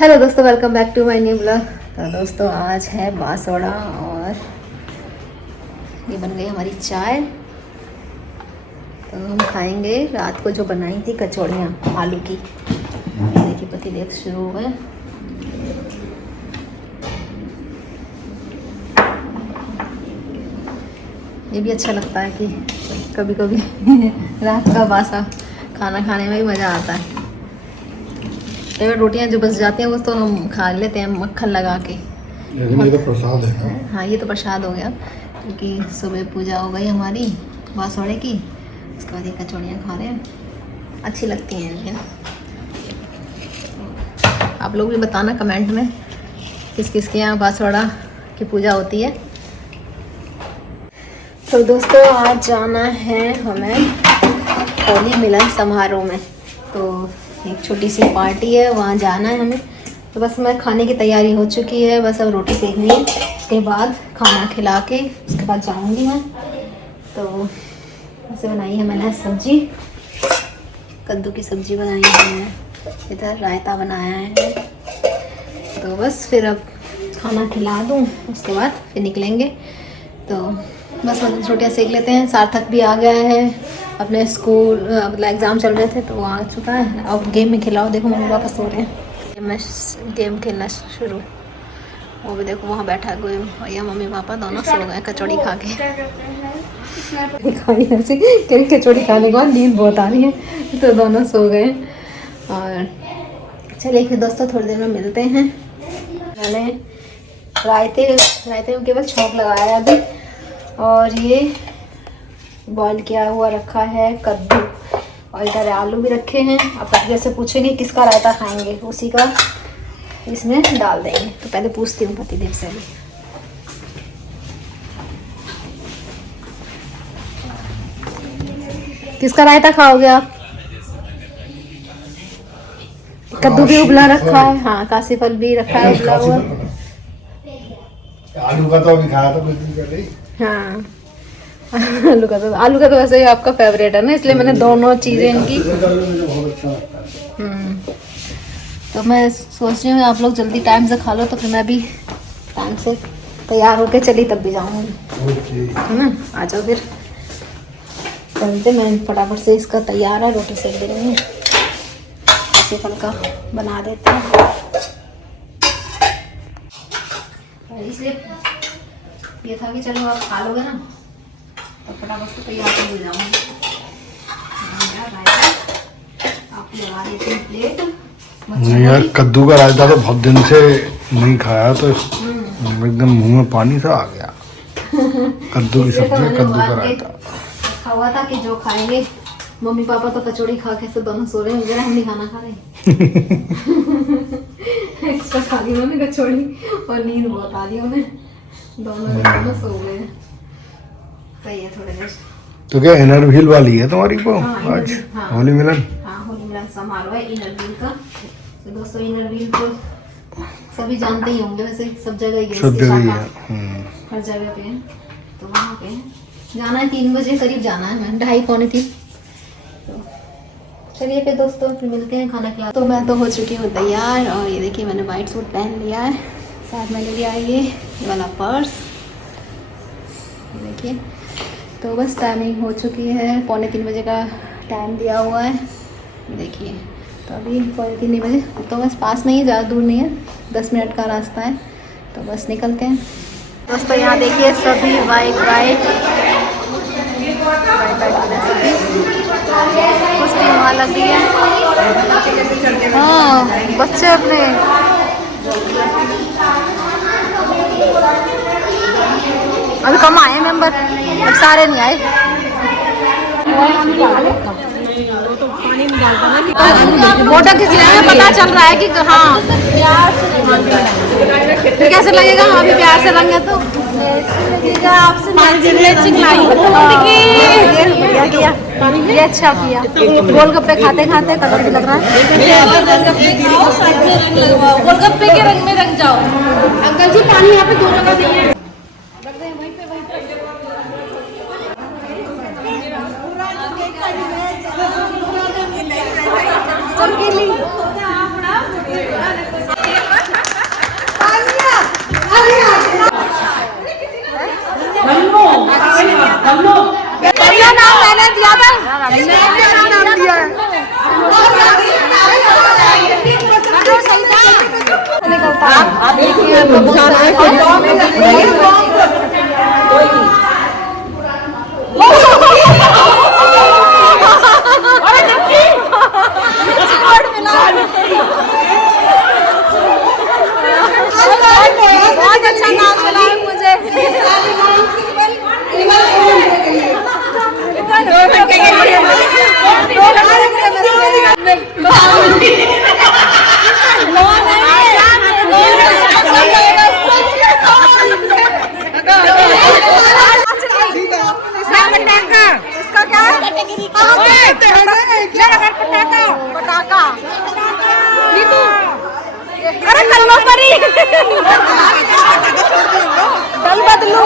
Hello दोस्तों, welcome back to my new blog. तो दोस्तों आज है बांसवाड़ा और ये बन गई हमारी चाय। तो हम खाएंगे रात को जो बनाई थी कचौड़ियाँ आलू की। देखिए पति देव शुरू हो गए। ये भी अच्छा लगता है कि कभी कभी रात का बासा खाना खाने में भी मज़ा आता है। कई बार रोटियाँ जो बच जाती हैं वो तो हम खा लेते हैं मक्खन लगा के। लेकिन ये तो प्रसाद है ना। हाँ ये तो प्रसाद हो गया, क्योंकि सुबह पूजा हो गई हमारी बांसवाड़े की। उसके बाद ये कचौड़ियाँ खा रहे हैं, अच्छी लगती हैं। लेकिन आप लोग भी बताना कमेंट में किस किस के यहाँ बांसवाड़ा की पूजा होती है। तो दोस्तों आज जाना है हमें होली मिलन समारोह में। तो एक छोटी सी पार्टी है, वहाँ जाना है हमें। तो बस मैं खाने की तैयारी हो चुकी है, बस अब रोटी सेकनी है। उसके बाद खाना खिला के उसके बाद जाऊँगी मैं। तो ऐसे बनाई है मैंने सब्जी, कद्दू की सब्जी बनाई है, इधर रायता बनाया है। तो बस फिर अब खाना खिला दूँ, उसके बाद फिर निकलेंगे। तो बस रोटियाँ सेक लेते हैं। सार्थक भी आ गया है, अपने स्कूल मतलब एग्ज़ाम चल रहे थे तो वो आ चुका है। अब गेम में खिलाओ, देखो मम्मी वापस सो रहे हैं। गेम खेलना शुरू, वो भी देखो वहाँ बैठा है गेम। भैया मम्मी पापा दोनों सो गए कचौड़ी खा के। कचौड़ी खाने के बाद नींद बहुत आ रही है तो दोनों सो गए। और चलिए फिर दोस्तों थोड़ी देर में मिलते हैं। मैंने रायते में केवल छौंक लगाया है अभी, और ये बॉईल किया हुआ रखा है कद्दू, और इधर आलू भी रखे हैं। अब जैसे पूछेंगे किसका रायता खाएंगे, उसी का इसमें डाल देंगे। तो पहले पूछती हूँ पतिदेव से भी। किसका रायता खाओगे आप? कद्दू भी उबला रखा है, हाँ काशी फल भी रखा है उबला हुआ। आलू का तो अभी खाया था कुछ दिन पहले। हाँ आलू का तो वैसे ही आपका फेवरेट है ना, इसलिए मैंने दोनों चीज़ें इनकी। तो मैं सोच रही हूँ आप लोग जल्दी टाइम से खा लो, तो फिर मैं भी टाइम से तैयार होके चली तब भी जाऊँगी, है ना। आ जाओ फिर चलते। मैं फटाफट से इसका तैयार है, रोटी सेक दे रही हूँ। ऐसे फल का बना देते हैं, इसलिए ये था कि चलो आप खा लोगे ना तो फटाफट से तैयार कर जाऊँगी। आप लगा देते हैं प्लेट। नहीं यार, कद्दू का रायता तो बहुत दिन से नहीं खाया, तो एकदम मुंह में पानी सा आ गया। कद्दू की सब्जी, कद्दू का रायता रखा हुआ था कि जो खाएंगे। मम्मी पापा तो कचौड़ी खा के से दोनों सो रहे हैं, हम नहीं खाना खा रहे। एक्स्ट्रा खा ली मैंने कचौड़ी और नींद बहुत आ रही उन्हें, दोनों सो गए। सही है थोड़ी देर। तो क्या इनर व्हील वाली है तुम्हारी को? हाँ, आज हाँ, होली मिलन। हाँ होली मिलन समारोह है इनर व्हील का। तो दोस्तों इनर व्हील तो सभी जानते ही होंगे, वैसे सब जगह ही है, सब जगह ही है। हर जगह पे है। तो वहाँ पे जाना है 3 बजे करीब जाना है, मैं 2:30-3। तो चलिए फिर दोस्तों फिर मिलते हैं खाना खिला। तो मैं तो हो चुकी हूँ तैयार, और ये देखिए मैंने वाइट सूट पहन लिया है, साथ में ले लिया ये वाला पर्स, देखिए। तो बस टाइमिंग हो चुकी है, 2:45 बजे का टाइम दिया हुआ है, देखिए। तो अभी 2:45 बजे, तो बस पास में ही, ज़्यादा दूर नहीं है, 10 मिनट का रास्ता है। तो बस निकलते हैं दोस्तों। यहाँ देखिए सभी वाइट कुछ भी वहाँ लग गई है। हाँ बच्चे अपने अभी कम आए मेंबर, अब सारे नहीं आए। फोटो खींच रहे हैं, पता चल रहा है कि हाँ कैसे लगेगा। हाँ अभी प्यार से रंगे तो ये अच्छा किया। गोलगप्पे खाते खाते कलर भी लग रहा है। गोलगप्पे के रंग में रंग जाओ। अंकल जी पानी यहाँ पे 2 जगह नहीं है। चमकीली नाम दिया है। बहुत अच्छा नाम मिला है मुझे। इसका क्या है? पटाखा। अरे कल्लो परी दल बदलू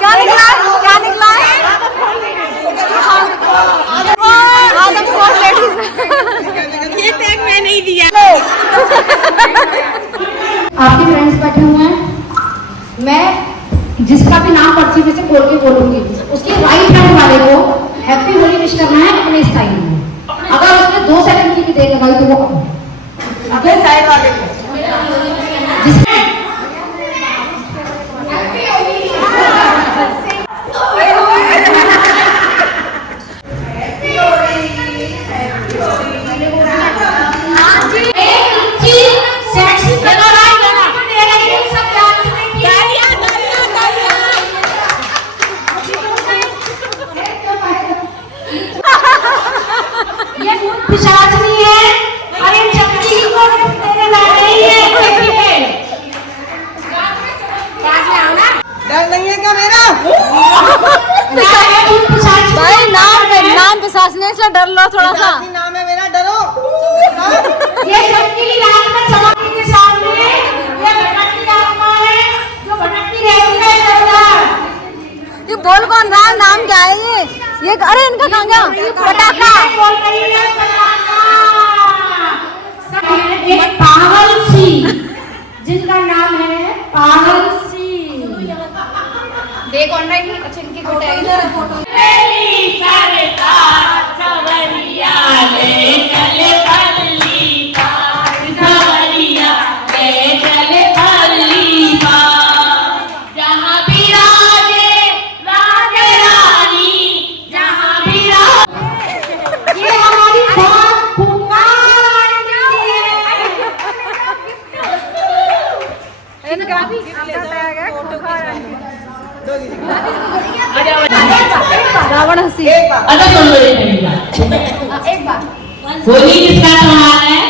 क्या निकला है? ये टैग मैं नहीं दिया। आपके फ्रेंड्स बैठे हुए हैं, मैं जिसका भी नाम पर्ची में से बोल के बोलूंगी, उसके राइट हैंड वाले को हैप्पी होली विश करना है अपने स्टाइल में। अगर उसने 2 सेकंड की भी देर लगाई तो वो अपने साइड वाले को जिसमें पिशाचनी है। अरे चक्की को तेरे बैठे ही है। डर नहीं है क्या मेरा? भाई नाम पिशाच ने, इसलिए डर लो थोड़ा सा। नाम है मेरा, डरो। ये चक्की की रात में चमकने के सामने ये भटकती आत्मा है जो भटकती रहती है इधर-उधर। ये बोल कौन रहा है? नाम क्या है ये? अरे इनका कहाँ गया? पटाखा। बोल रही है पटाखा। एक पागल सी जिनका नाम है पागल सी। देख ऑनलाइन अच्छा इनकी फोटो आई इधर फोटो। ये हमारी बहुत पुकार इनका भी टैग है रावण हंसी। अच्छा सुन लो एक बार होली किसका त्योहार है?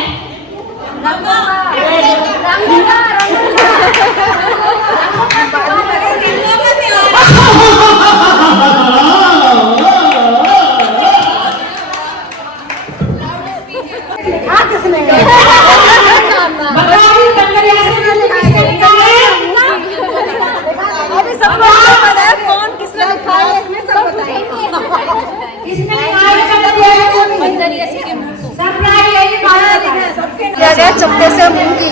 अभी सबको पता है कौन किसने लिखा है, इसमें सब बताएंगे। इसने आए कर दिया है कोई सरप्राइज है ये बात है। क्या गया चपटे से मुंह की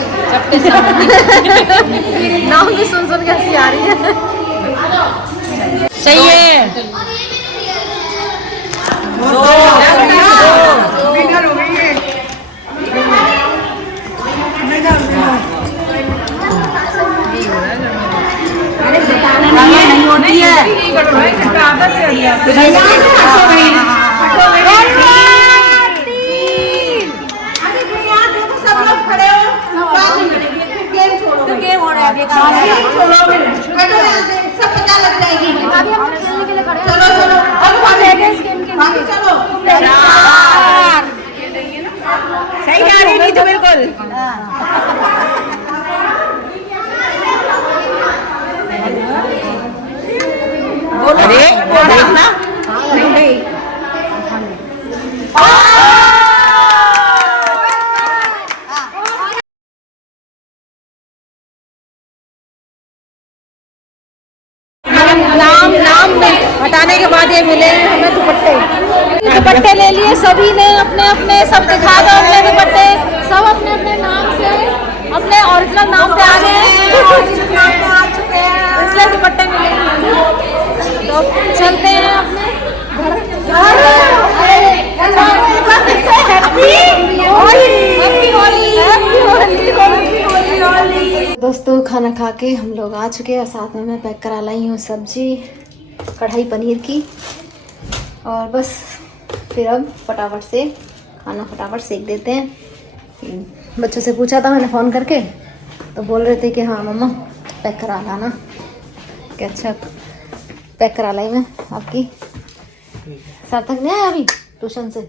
नाम भी सुन के हंसी आ रही है। सही है। विनर हो गई है। नहीं होती है। सब लोग खड़े हो, गेम छोड़ो। गेम हो रहा है, सब पता लग जाएगी। अभी हम खेलने के लिए खड़े हैं। चलो चलो, अब हम इस गेम के लिए चलो। सही जा रही नहीं तो बिल्कुल। अरे देखना नहीं नाम हटाने के बाद ये मिले हमें दुपट्टे। दुपट्टे ले लिए सभी ने अपने अपने, सब दिखा दो अपने दुपट्टे, सब अपने अपने नाम से अपने ओरिजिनल नाम पे आ गए हैं, इसलिए दुपट्टे मिले। तो चलते हैं अपने दोस्तों। खाना खा के हम लोग आ चुके हैं, साथ में मैं पैक करा लाई हूँ सब्जी कढ़ाई पनीर की, और बस फिर अब फटाफट से खाना फटाफट सेक देते हैं। बच्चों से पूछा था मैंने फ़ोन करके, तो बोल रहे थे कि हाँ मम्मा पैक करा लाना, कि अच्छा पैक करा लाई मैं आपकी। सार्थक नहीं आया अभी ट्यूशन से?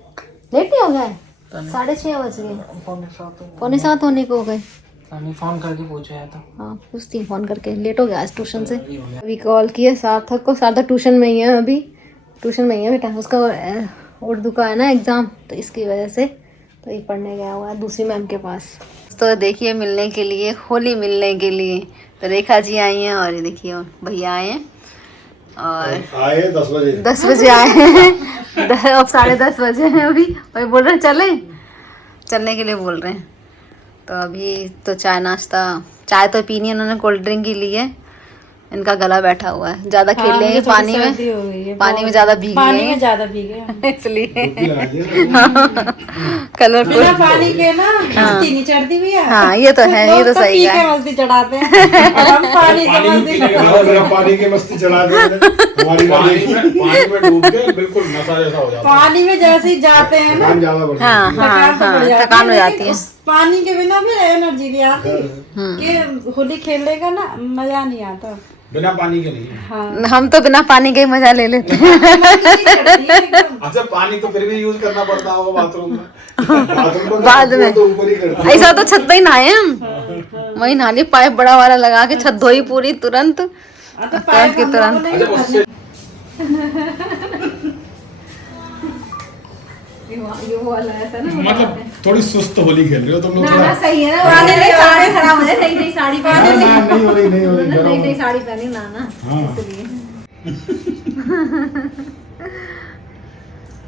लेट नहीं हो गया है? 6:30 बज गए, 6:45 होने को हो गए। फोन करके पूछा था। हाँ पूछती फ़ोन करके, लेट हो गया आज ट्यूशन से। अभी कॉल किया सार्थक को, सार्थक ट्यूशन में ही है, अभी ट्यूशन में ही है बेटा, उसका उर्दू का है ना एग्ज़ाम, तो इसकी वजह से तो ये पढ़ने गया हुआ है दूसरी मैम के पास। तो देखिए मिलने के लिए, होली मिलने के लिए तो रेखा जी आई हैं, और ये देखिए भैया आए हैं, और आए 10 बजे, 10 बजे आए हैं। अब 10:30 बजे हैं अभी, और बोल रहे हैं चलने के लिए बोल रहे हैं। तो अभी तो चाय नाश्ता, चाय तो पीनी है उन्होंने, कोल्ड ड्रिंक ही ली है। इनका गला बैठा हुआ है, ज्यादा खेल रहे हैं पानी में ज्यादा भीगे इसलिए कलरफुल पानी के ना मस्ती नहीं चढ़ती भैया। हाँ ये तो है, ये तो सही है। मस्ती चढ़ाते हैं और हम पानी से मस्ती पानी की मस्ती चढ़ा दे, हमारी पानी में डूब के बिल्कुल नशा जैसा हो जाता है। पानी में जैसे ही जाते हैं ना, थकान हो जाती है। पानी के बिना भी एनर्जी नहीं आती, कि होली खेलने का ना मजा नहीं आता बिना पानी के नहीं। हाँ। हम तो बिना पानी के ही मजा ले लेते हैं। अच्छा पानी तो फिर भी यूज करना पड़ता होगा बाथरूम में, बाद में तो ऊपर ही करते ऐसा तो छत पे ही नहाए हम, वही नहा लिए, पाइप बड़ा वाला लगा के छत धोई पूरी तुरंत, तुरंत। ये वो वाला ऐसा ना, मतलब थोड़ी सुस्त होली खेल रहे हो तुम लोग। ना सही है ना, पुराने नई साड़ी खराब हो जाए, नई साड़ी पहने, नहीं हो रही नई साड़ी पहनी ना इसलिए।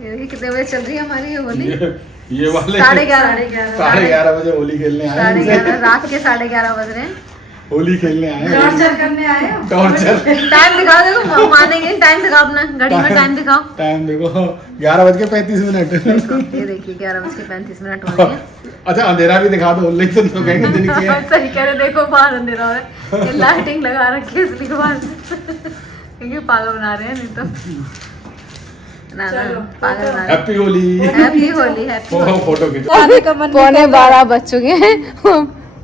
ये कितने बजे चल रही है हमारी ये होली? ये वाले 11:30 बजे होली खेलने आए, 11:30 रात के 11:30 बज रहे हैं, होली खेलने आए, टॉर्चर करने आए हो। टॉर्चर। टाइम दिखाओ, देखो मानेंगे, टाइम दिखाओ अपना, घड़ी में टाइम दिखाओ। टाइम देखो 11:35। ये देखिए 11:35 हो रही है। अच्छा अंधेरा भी दिखा दो, लेकिन तो कहेंगे दिन की है। सही कह रहे, देखो बाहर अंधेरा हो रहा है, ये लाइटिंग लगा रखी है इसलिए बाहर, क्योंकि पागल बना रहे हैं, नहीं तो पागल बना रहे हैं। Happy Holi, happy Holi, happy Holi. Photo खींचो। 11:15 बज चुके हैं।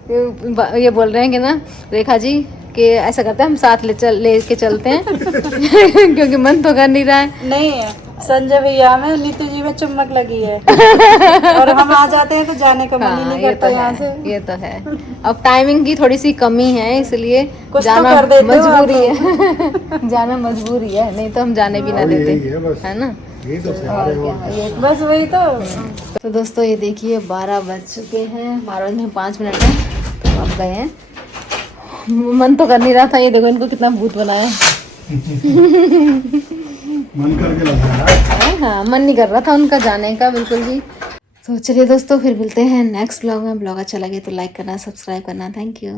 ये बोल रहे हैं कि ना रेखा जी कि ऐसा करते हैं हम साथ लेके चलते हैं क्योंकि मन तो कर नहीं रहा है। नहीं संजय भैया में, नीतू जी में चुम्बक लगी है और हम आ जाते हैं तो जाने का मन ही नहीं करता यहाँ से। ये तो है, अब टाइमिंग की थोड़ी सी कमी है, इसलिए कुछ जाना तो कर देते हो मजबूरी है। जाना मजबूरी है, नहीं तो हम जाने भी ना देते, है ना। ये तो बस वही तो दोस्तों ये देखिए 12 बज चुके हैं, 12:05 है, तो अब गए हैं। मन तो कर नहीं रहा था, ये देखो इनको कितना भूत बनाया। मन करके लग रहा है। हाँ मन नहीं कर रहा था उनका जाने का बिल्कुल भी। तो चलिए दोस्तों फिर मिलते हैं नेक्स्ट ब्लॉग में। ब्लॉग अच्छा लगे तो लाइक करना, सब्सक्राइब करना। Thank you.